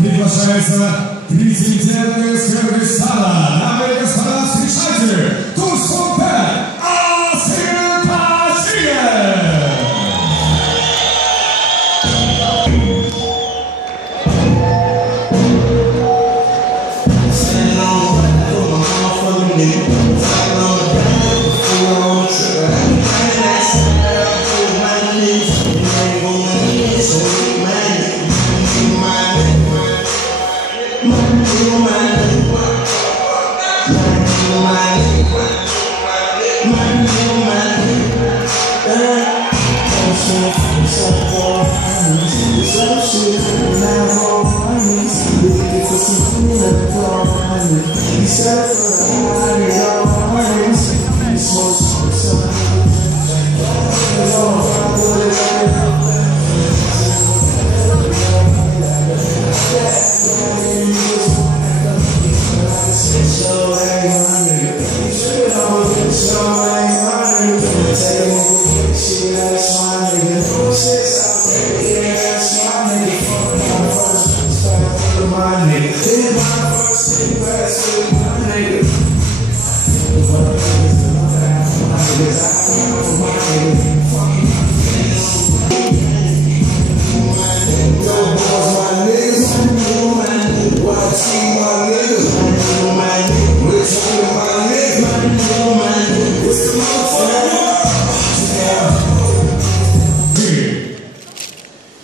Приглашается президент Кыргызстана. Дамы и господа, встречайте! Турсунбек Асылташиев!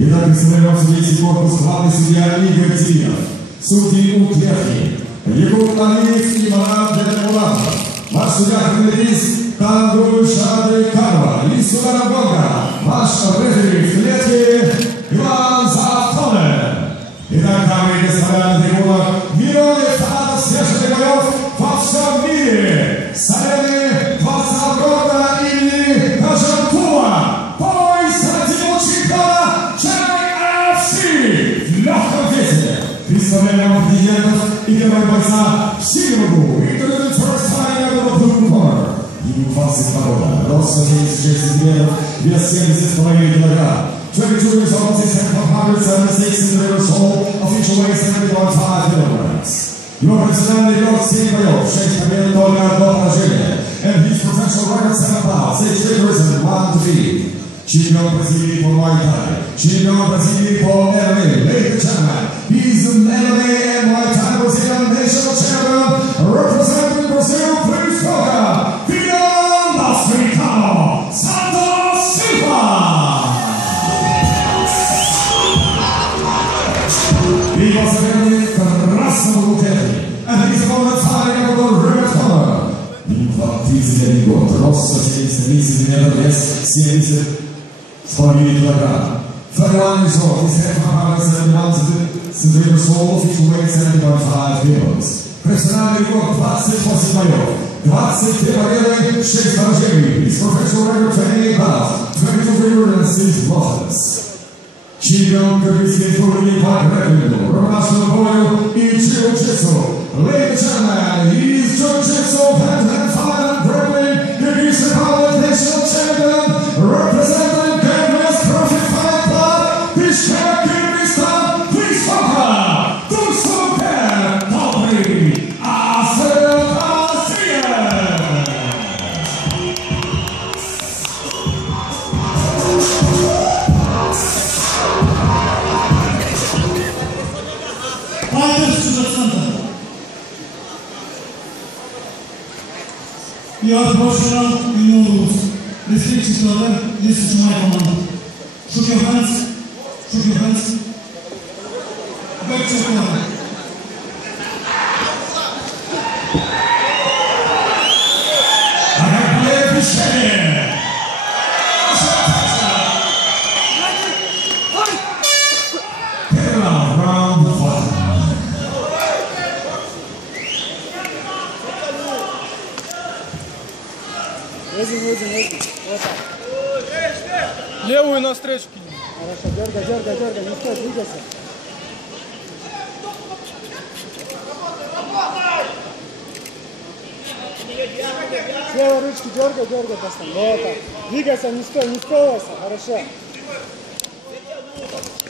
Итак, представляем третий корпус, главный судья Игорь Тиев, судьи Утехи, Егор Алиев и Марат Джетмулатов, ваш судья-криминалист Тангу Шадыкарова, и судья Бога, ваш рефери в клетке Иван Завтонов. Итак, дамы и господа, на трибунах герои фанатов свежих боев во всем мире, с арены 20 года имени Кожанкова, бой среди чемпиона в легком весе. Представляем вам президентов и первого бойца в синему. Интернет first time ever of blue corner. Ему 22 года, рост 176 сантиметров, вес 70,5 килограмм. 22 years old, 676 centimeters tall, official weight 71.5 kilograms. Его профессиональный рекорд 7 боев, 6 побед, только 1 поражение. And his professional record 7 bouts, 6 victories and 1 defeat. Чемпион Бразилии по Muay Thai, чемпион Бразилии по MMA, ladies and gentlemen, he's an MMA and Muay Thai Brazilian national champion, representing Brazil, please welcome, Fernando Africano Santos Silva! He was available красному луке, and he's on the time of the red color. Ему 31 год, рост 173 сантиметра, вес 70 килограмм. Ферлан Лизов, his head 171 centimeters tall, official weight 70.5 kilos. Профессиональный рекорд 28 боев, 23 победы, 6 поражений. His professional record 28 bouts, 22 victories and 6 losses. Чемпион Кыргызской республики по грэпплингу, рукопашному бою и джиу-джитсу. Ladies and gentlemen, he's jiu-jitsu, hand-to-hand fight and grappling, Kyrgyz Republic national champion, representing Kyrgyz Profit Fight Club, Bishkek, Kyrgyzstan, please welcome, Tursunbek Asıltashiev! И отбросил минулую рефлексию, если снимает команду. Shook your hands. Back to your corner. Вот так. Левую навстречу кинь. Хорошо, дергай, не стой, двигайся. С левой ручки дергай, постоянно. Вот так. Двигайся, не стой, не сковывайся. Хорошо.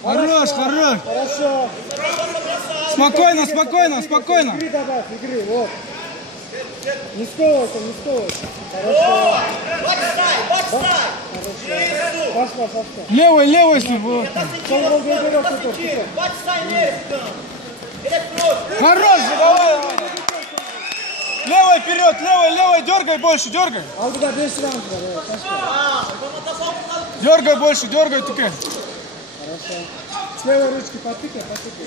Хорош, хорош. Хорошо. Спокойно, спокойно, спокойно. Игры добавь, игры, вот. Не сковывайся, не сковывайся. Хорошо. Хорошо. Пошла, пошла. Левый, левый, вот. Хорош, давай. Левый вперед, левый, левый, дергай больше, дергай. Алдыда 5 раунд var. Дергай больше, дергай, тыкай. Хорошо. С левой ручки потыкай, потыкай.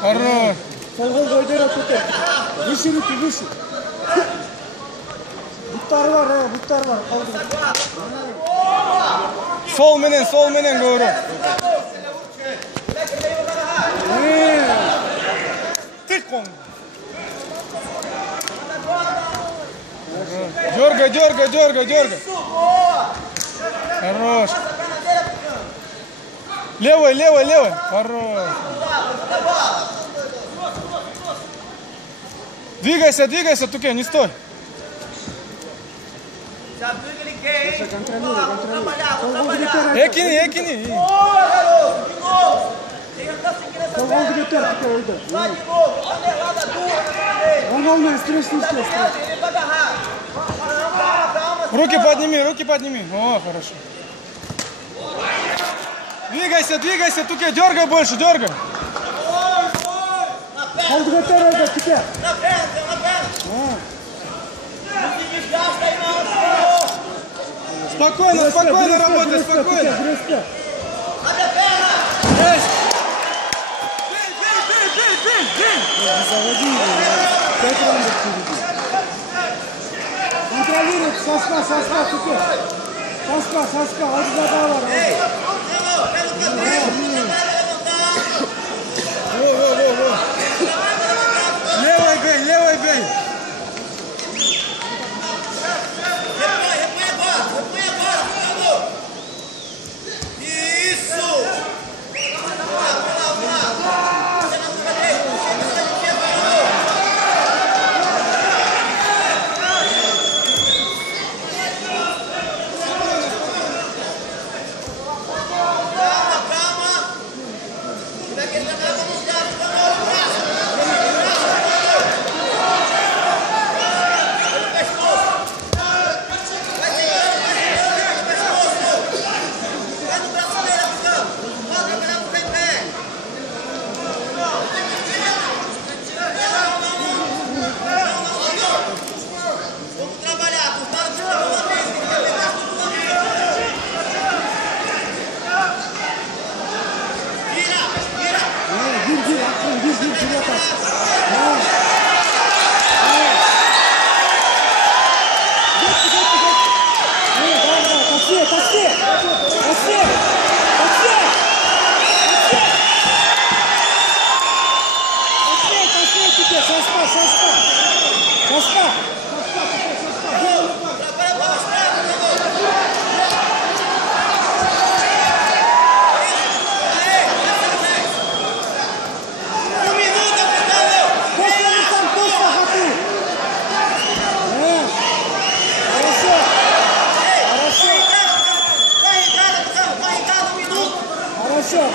Хорош. Sol kol koydura tutur. Выше руки, выше. Butlar var, butlar var. Sol menen говорю. Тык он. Дергай, дергай, дергай, дергай. Хорош. Левый, левый, левый. Хорош. Двигайся, двигайся, Туке, не стой. Контролируй, контролируй. Экини, экини. Sol kol götür, Tuke öldü. Он волнует, стресни, стресни. Руки подними, руки подними. О, хорошо. Двигайся, двигайся, Туке, дергай больше, дергай. Kol götür öldü, Tuke. Спокойно, спокойно работай, спокойно. Заводи его. 5 раундов впереди. Контролируй, соска, Туке. Соска, Алдыда да var. Левый бей, левый бей.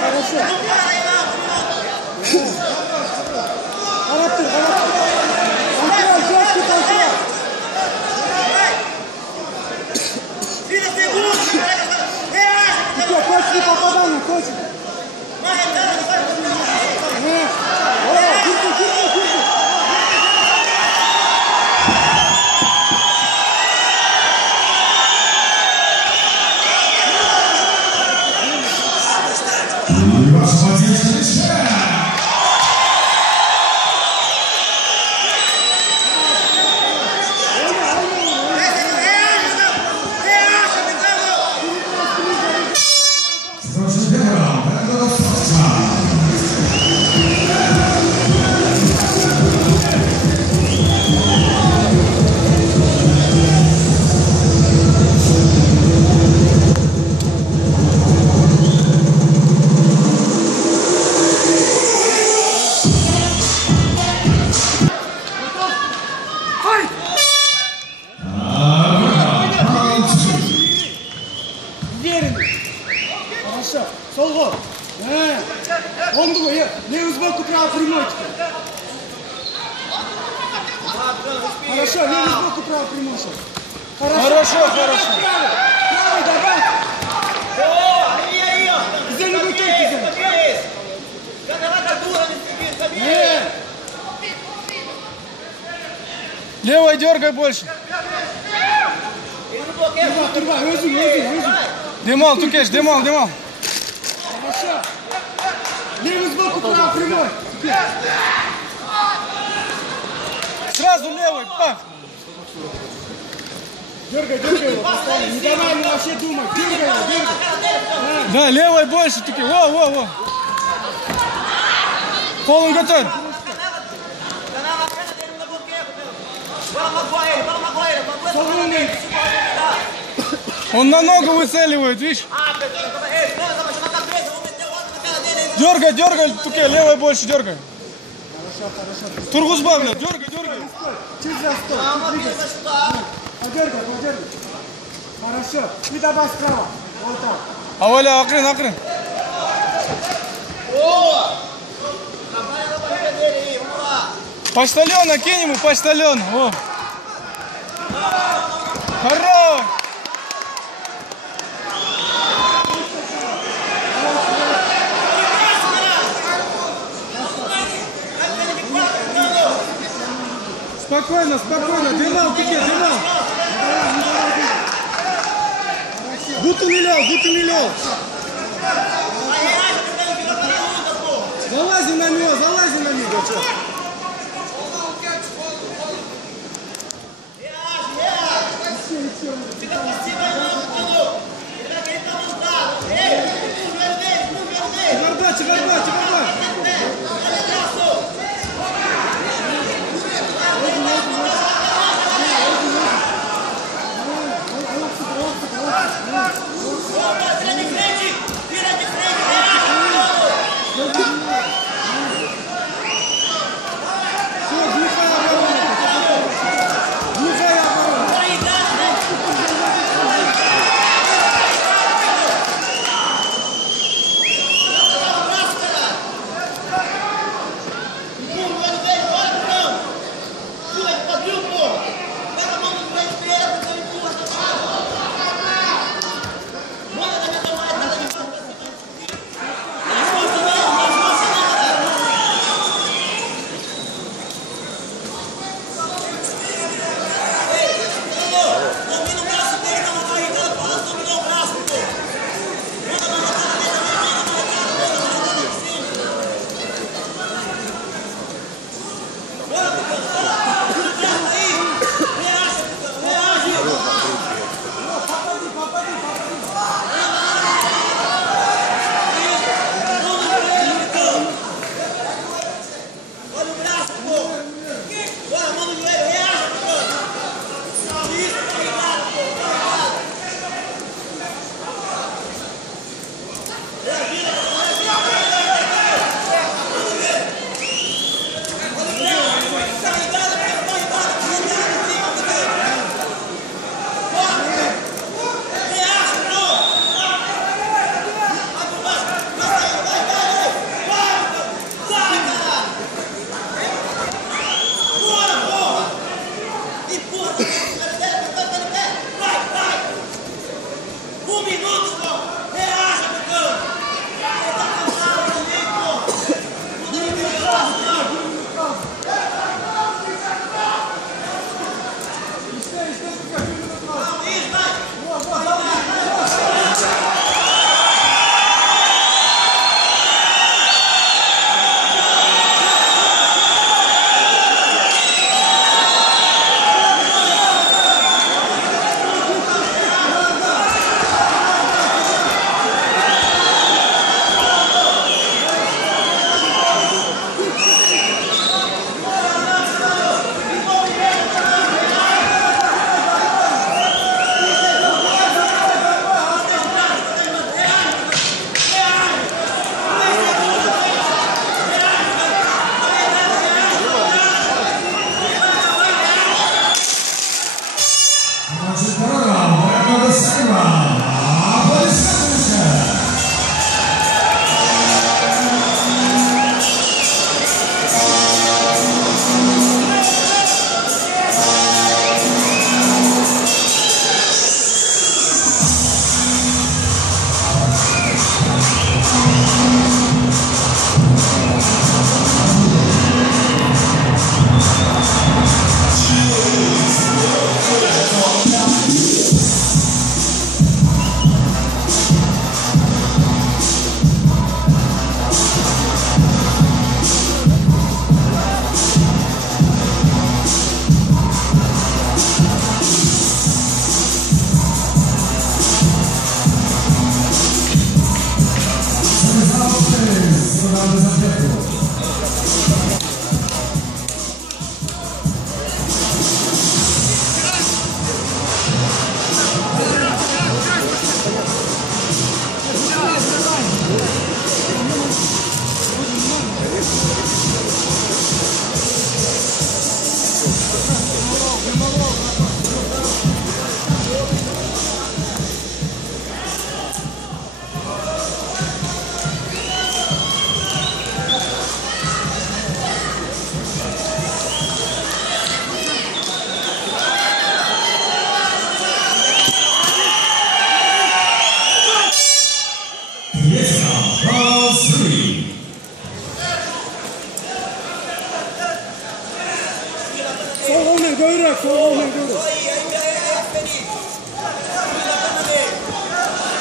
Хорошо. Контроль, жесткий контроль. Все, точки попадания, точки. Гирки. Proszę, Хорошо. Солго. Он другой. Левый сбоку, правый прямой теперь. Хорошо, левый сбоку, правый прямой. Хорошо. Правый, давай. Где ногой только взять? Левой дергай больше. Турба, өзің. Демал, Тукеш, демал. Хорошо. Левый сбоку, правый прямой. Сразу левый, пах. Дергай его, постоянно. Не давай ему вообще думать. Дергай его. Да, левой больше, Туке. Во. Полон готов. Он на ногу выцеливает, видишь? Дергай, Туке, левой больше дергай. Хорошо. Тургузба, блядь, дергай. Чуть за стол. Подергай. Хорошо. И добавь справа. Вот так. Аваля, акрын. Почтальона, кинь ему почтальон. Во. Хорош. Спокойно. Дымал, Туке, дымал. Будто не лел. Залази на него, чё? Чигарда.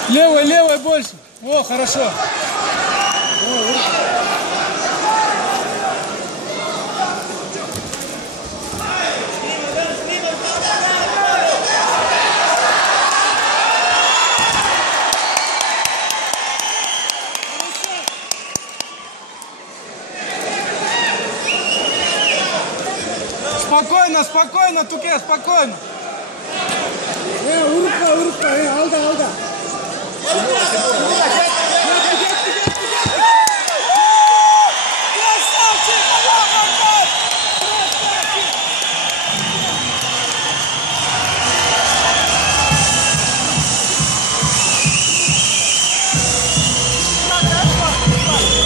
Левой, левой больше. О, хорошо. Спокойно, спокойно, Туке, спокойно. Урка, алда.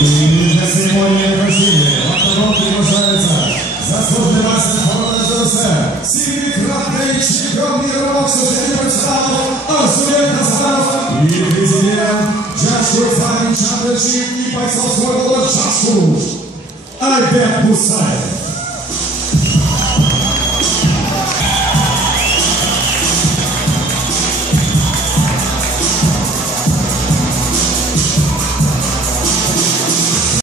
И для церемонии награждения в автоном приглашается заслуженный мастер спорта ЗССР, семикратный чемпион мира по обсуждению профессионалов Арсулет Хасанов и президент Джашур Фарин Чампионшип и бойцовского года Джашур Айбек Мусаев.